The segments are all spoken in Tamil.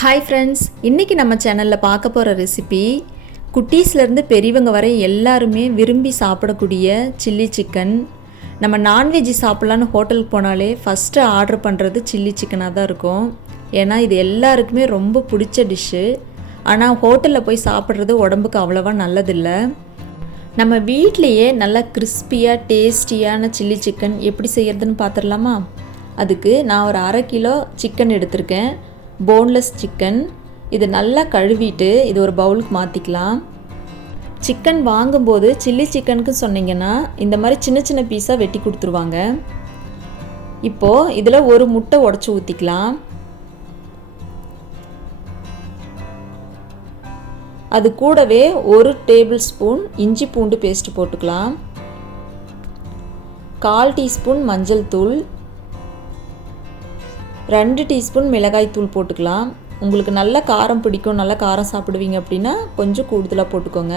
ஹாய் ஃப்ரெண்ட்ஸ், இன்றைக்கி நம்ம சேனலில் பார்க்க போகிற ரெசிபி குட்டீஸ்லேருந்து பெரியவங்க வரை எல்லாருமே விரும்பி சாப்பிடக்கூடிய சில்லி சிக்கன். நம்ம நான்வெஜ் சாப்பிட்லான்னு ஹோட்டலுக்கு போனாலே ஃபஸ்ட்டு ஆர்டர் பண்ணுறது சில்லி சிக்கனாக தான் இருக்கும். ஏன்னா இது எல்லாருக்குமே ரொம்ப பிடிச்ச டிஷ்ஷு. ஆனால் ஹோட்டலில் போய் சாப்பிட்றது உடம்புக்கு அவ்வளோவா நல்லதில்லை. நம்ம வீட்லேயே நல்லா கிறிஸ்பியாக டேஸ்டியான சில்லி சிக்கன் எப்படி செய்கிறதுன்னு பார்த்துடலாமா? அதுக்கு நான் ஒரு 1/2 கிலோ சிக்கன் எடுத்திருக்கேன், போன்லெஸ் சிக்கன். இது நல்லா கழுவிட்டு இது ஒரு பவுலுக்கு மாற்றிக்கலாம். சிக்கன் வாங்கும்போது சில்லி சிக்கனுக்கு சொன்னீங்கன்னா இந்த மாதிரி சின்ன சின்ன பீஸாக வெட்டி கொடுத்துருவாங்க. இப்போது இதில் ஒரு முட்டை உடச்சி ஊற்றிக்கலாம். அது கூடவே 1 டேபிள் ஸ்பூன் இஞ்சி பூண்டு பேஸ்ட் போட்டுக்கலாம். 1/4 டீஸ்பூன் மஞ்சள் தூள், 2 டீஸ்பூன் மிளகாய் தூள் போட்டுக்கலாம். உங்களுக்கு நல்ல காரம் பிடிக்கும், நல்ல காரம் சாப்பிடுவீங்க அப்படின்னா கொஞ்சம் கூடுதலாக போட்டுக்கோங்க.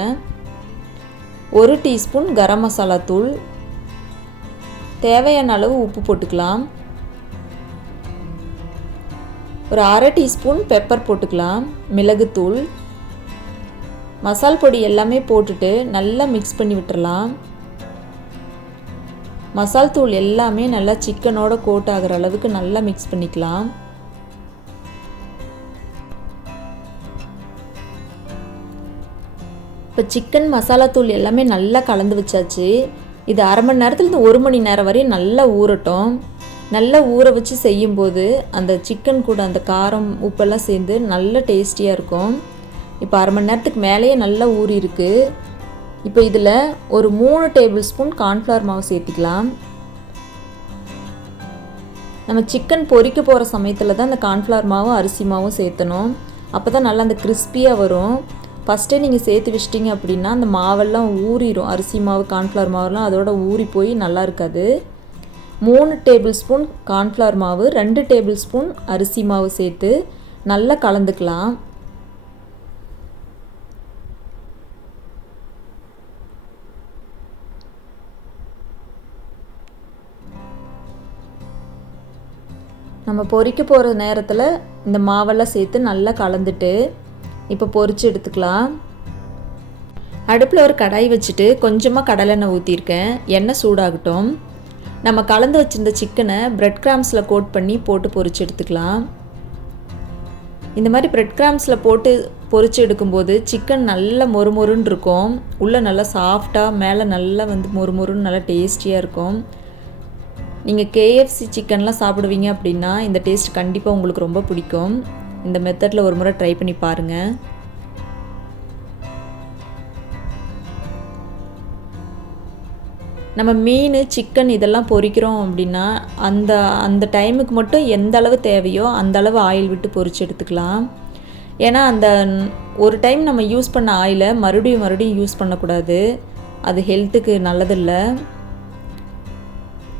1 டீஸ்பூன் கரம் மசாலா தூள், தேவையான அளவு உப்பு போட்டுக்கலாம். ஒரு 1/2 டீஸ்பூன் பெப்பர் போட்டுக்கலாம். மிளகுத்தூள், மசால் பொடி எல்லாமே போட்டுட்டு நல்லா மிக்ஸ் பண்ணி விட்டுறலாம். மசால் தூள் எல்லாமே நல்லா சிக்கனோட கோட் ஆகிற அளவுக்கு நல்லா மிக்ஸ் பண்ணிக்கலாம். இப்போ சிக்கன் மசாலா தூள் எல்லாமே நல்லா கலந்து வச்சாச்சு. இது 1/2 மணி நேரத்துலேருந்து 1 மணி நேரம் வரையும் நல்லா ஊறட்டும். நல்லா ஊற வச்சு செய்யும்போது அந்த சிக்கன் கூட அந்த காரம் உப்பெல்லாம் சேர்ந்து நல்ல டேஸ்டியாக இருக்கும். இப்போ 1/2 மணி நேரத்துக்கு மேலேயே நல்லா ஊறி இருக்குது. இப்போ இதில் ஒரு 3 டேபிள் ஸ்பூன் கார்ன்ஃப்ளவர் மாவு சேர்த்திக்கலாம். நம்ம சிக்கன் பொரிக்க போகிற சமயத்தில் தான் அந்த கார்ன்ஃப்ளவர் மாவும் அரிசி மாவும் சேர்த்தணும். அப்போ தான் நல்லா அந்த கிறிஸ்பியாக வரும். ஃபஸ்ட்டே நீங்கள் சேர்த்து வச்சிட்டிங்க அப்படின்னா அந்த மாவெல்லாம் ஊறிடும். அரிசி மாவு கார்ன்ஃப்ளவர் மாவுலாம் அதோட ஊறி போய் நல்லா இருக்காது. 3 டேபிள் ஸ்பூன் கார்ன்ஃப்ளவர் மாவு, 2 டேபிள் ஸ்பூன் அரிசி மாவு சேர்த்து நல்லா கலந்துக்கலாம். நம்ம பொரிக்க போகிற நேரத்தில் இந்த மாவெல்லாம் சேர்த்து நல்லா கலந்துட்டு இப்போ பொரித்து எடுத்துக்கலாம். அடுப்பில் ஒரு கடாய் வச்சுட்டு கொஞ்சமாக கடலெண்ணெய் ஊற்றிருக்கேன். எண்ணெய் சூடாகட்டும். நம்ம கலந்து வச்சுருந்த சிக்கனை பிரெட் கிராம்ஸில் கோட் பண்ணி போட்டு பொரித்து எடுத்துக்கலாம். இந்த மாதிரி பிரெட் கிராம்ஸில் போட்டு பொரித்து எடுக்கும்போது சிக்கன் நல்லா மொறுமொறுன்னு இருக்கும். உள்ளே நல்லா சாஃப்டாக, மேலே நல்லா மொறுமொறுன்னு நல்லா டேஸ்டியாக இருக்கும். நீங்கள் KFC சிக்கன்லாம் சாப்பிடுவீங்க அப்படின்னா இந்த டேஸ்ட் கண்டிப்பாக உங்களுக்கு ரொம்ப பிடிக்கும். இந்த மெத்தடில் ஒரு முறை ட்ரை பண்ணி பாருங்கள். நம்ம மீன், சிக்கன் இதெல்லாம் பொரிக்கிறோம் அப்படின்னா அந்த டைமுக்கு மட்டும் எந்த அளவு தேவையோ அந்த அளவு ஆயில் விட்டு பொரித்து எடுத்துக்கலாம். ஏன்னா அந்த ஒரு டைம் நம்ம யூஸ் பண்ண ஆயிலை மறுபடியும் யூஸ் பண்ணக்கூடாது. அது ஹெல்த்துக்கு நல்லதில்லை.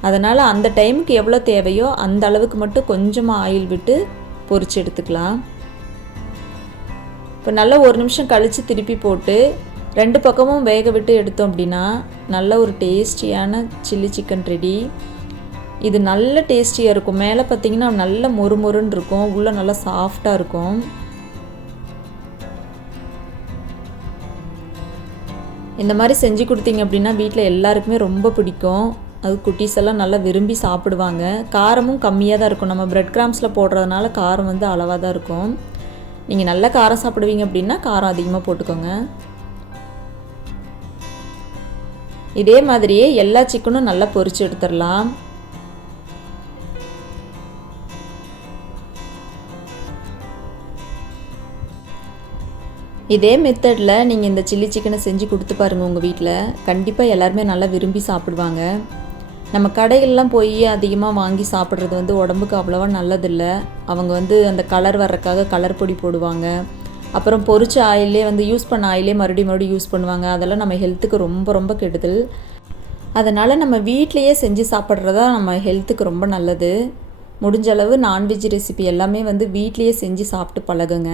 அதனால் அந்த டைமுக்கு எவ்வளோ தேவையோ அந்த அளவுக்கு மட்டும் கொஞ்சமாக ஆயில் விட்டு பொரித்து எடுத்துக்கலாம். இப்போ நல்லா 1 நிமிஷம் கழித்து திருப்பி போட்டு 2 பக்கமும் வேக விட்டு எடுத்தோம் அப்படின்னா நல்ல ஒரு டேஸ்டியான சில்லி சிக்கன் ரெடி. இது நல்ல டேஸ்டியாக இருக்கும். மேலே பார்த்திங்கன்னா நல்ல மொறுமொறுன்னு இருக்கும், உள்ளே நல்லா சாஃப்டாக இருக்கும். இந்த மாதிரி செஞ்சு கொடுத்தீங்க அப்படின்னா வீட்டில் எல்லாருக்குமே ரொம்ப பிடிக்கும். அது குட்டீஸ் எல்லாம் நல்லா விரும்பி சாப்பிடுவாங்க. காரமும் கம்மியாக தான் இருக்கும். நம்ம பிரெட் கிராம்ஸில் போடுறதுனால காரம் அளவாக தான் இருக்கும். நீங்கள் நல்லா காரம் சாப்பிடுவீங்க அப்படின்னா காரம் அதிகமாக போட்டுக்கோங்க. இதே மாதிரியே எல்லா சிக்கனும் நல்லா பொரித்து எடுத்துடலாம். இதே மெத்தடில் நீங்கள் இந்த சில்லி சிக்கனை செஞ்சு கொடுத்து பாருங்கள் உங்கள் வீட்டில். கண்டிப்பாக எல்லாருமே நல்லா விரும்பி சாப்பிடுவாங்க. நம்ம கடைகள்லாம் போய் அதிகமாக வாங்கி சாப்பிட்றது உடம்புக்கு அவ்வளோவா நல்லதில்லை. அவங்க அந்த கலர் வர்றதுக்காக கலர் பொடி போடுவாங்க. அப்புறம் பொரிச்ச ஆயிலே யூஸ் பண்ண ஆயிலே மறுபடியும் யூஸ் பண்ணுவாங்க. அதெல்லாம் நம்ம ஹெல்த்துக்கு ரொம்ப ரொம்ப கெடுதல். அதனால் நம்ம வீட்லேயே செஞ்சு சாப்பிட்றதா நம்ம ஹெல்த்துக்கு ரொம்ப நல்லது. முடிஞ்ச அளவு நான்வெஜ் ரெசிபி எல்லாமே வீட்லேயே செஞ்சு சாப்பிட்டு பழகுங்க.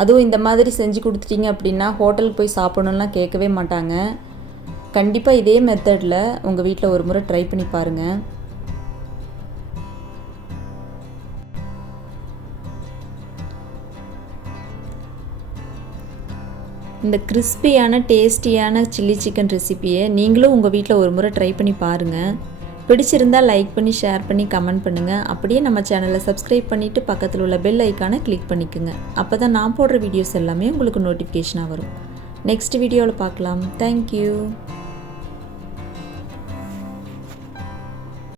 அதுவும் இந்த மாதிரி செஞ்சு கொடுத்துட்டிங்க அப்படின்னா ஹோட்டலுக்கு போய் சாப்பிடணும்லாம் கேட்கவே மாட்டாங்க. கண்டிப்பாக இதே மெத்தடில் உங்கள் வீட்டில் ஒரு முறை ட்ரை பண்ணி பாருங்கள். இந்த கிறிஸ்பியான டேஸ்டியான சில்லி சிக்கன் ரெசிப்பியை நீங்களும் உங்கள் வீட்டில் ஒரு முறை ட்ரை பண்ணி பாருங்கள். பிடிச்சிருந்தால் லைக் பண்ணி ஷேர் பண்ணி கமெண்ட் பண்ணுங்கள். அப்படியே நம்ம சேனலை சப்ஸ்கிரைப் பண்ணிவிட்டு பக்கத்தில் உள்ள பெல் ஐக்கானை கிளிக் பண்ணிக்கோங்க. அப்போ தான் நான் போடுற வீடியோஸ் எல்லாமே உங்களுக்கு நோட்டிஃபிகேஷனாக வரும். நெக்ஸ்ட் வீடியோவில் பார்க்கலாம். தேங்க்யூ.